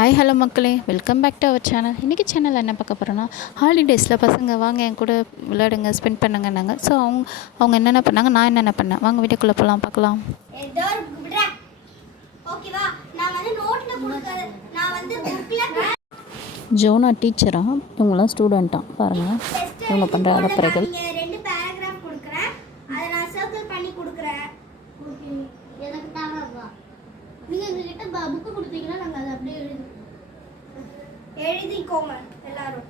Hi hello மக்களே, welcome back to our channel. இன்றைக்கி சேனலில் என்ன பார்க்க போகிறோன்னா, ஹாலிடேஸில் பசங்க வாங்க என் கூட விளையாடுங்க, ஸ்பெண்ட் பண்ணுங்கன்னாங்க. ஸோ அவங்க என்னென்ன பண்ணாங்க, நான் என்னென்ன பண்ணேன், வாங்க வீடியோக்குள்ளே போகலாம், பார்க்கலாம். ஜோனா டீச்சராக, இவங்களாம் ஸ்டூடெண்ட்டாக பாருங்கள், இவங்க பண்ணுற அலப்பறைகள். புக்கு கொடுத்தீங்கன்னா நாங்கள் அதை அப்படியே எழுதிக்கோங்க. எல்லாரும்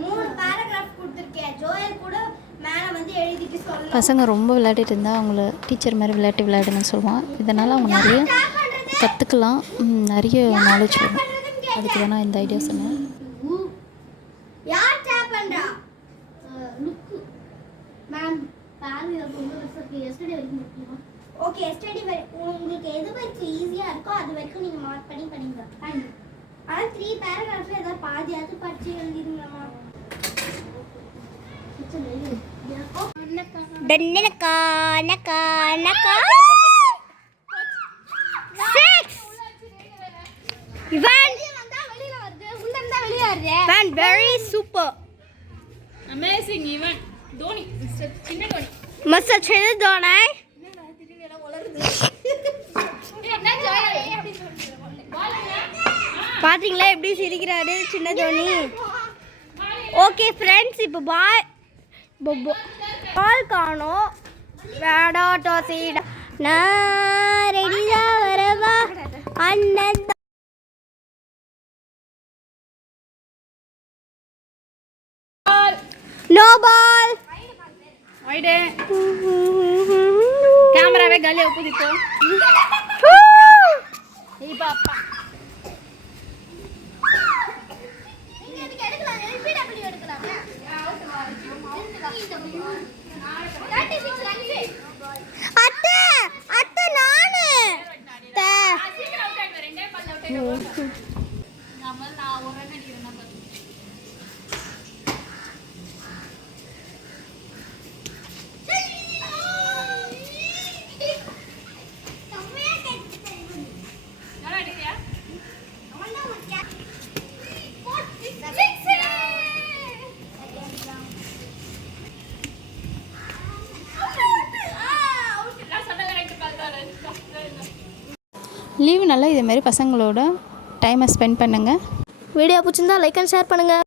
3 பேராகிராஃப் கொடுத்துருக்கேன். ஜோயல் கூட மேலே வந்து எழுதிட்டு சொல்லணும். பசங்க ரொம்ப விளையாடிட்டு இருந்தால் அவங்கள டீச்சர் மாதிரி விளையாடுங்கன்னு சொல்லுவான். இதனால் அவங்க நிறைய கற்றுக்கலாம், நிறைய நாலேஜ் வரும். அதுக்கு தான் நான் இந்த ஐடியா சொன்னேன். யார் டேப் பண்ணுறா? லுக்கு மேம் பேராகிராஃப் ரொம்ப எஸ்டர்டே வரைக்கும் முடியுமா? ஓகே, எஸ்டர்டே உங்களுக்கு எது வரைக்கும் ஈஸியாக இருக்கோ அது வரைக்கும் நீங்கள் மார்க் பண்ணி படிங்க. ஆனால் 3 பேராகிராஃபில் ஏதாவது பாதியாவது படித்து எழுதிடுங்கம்மா. Very super. Amazing event. Dhoni, சின்ன தோனி. Mr. Chinna Dhoni. பாத்தீங்களா எப்படி சிரிக்கிறாரு சின்ன தோனி. ஓகே ஃப்ரெண்ட்ஸ், இப்போ பால் காணோம். வேடா டோசிடா நான் ரெடியா வரவா அண்ணன். No ball. வைடே கேமராவே காலியா உப்புதிப்போ. நீ பாப்பா அத்தை அத்தை நானு லீவு நல்லா இதேமாரி பசங்களோட டைமை ஸ்பெண்ட் பண்ணுங்கள். வீடியோ பிடிச்சிருந்தா லைக் அண்ட் ஷேர் பண்ணுங்கள்.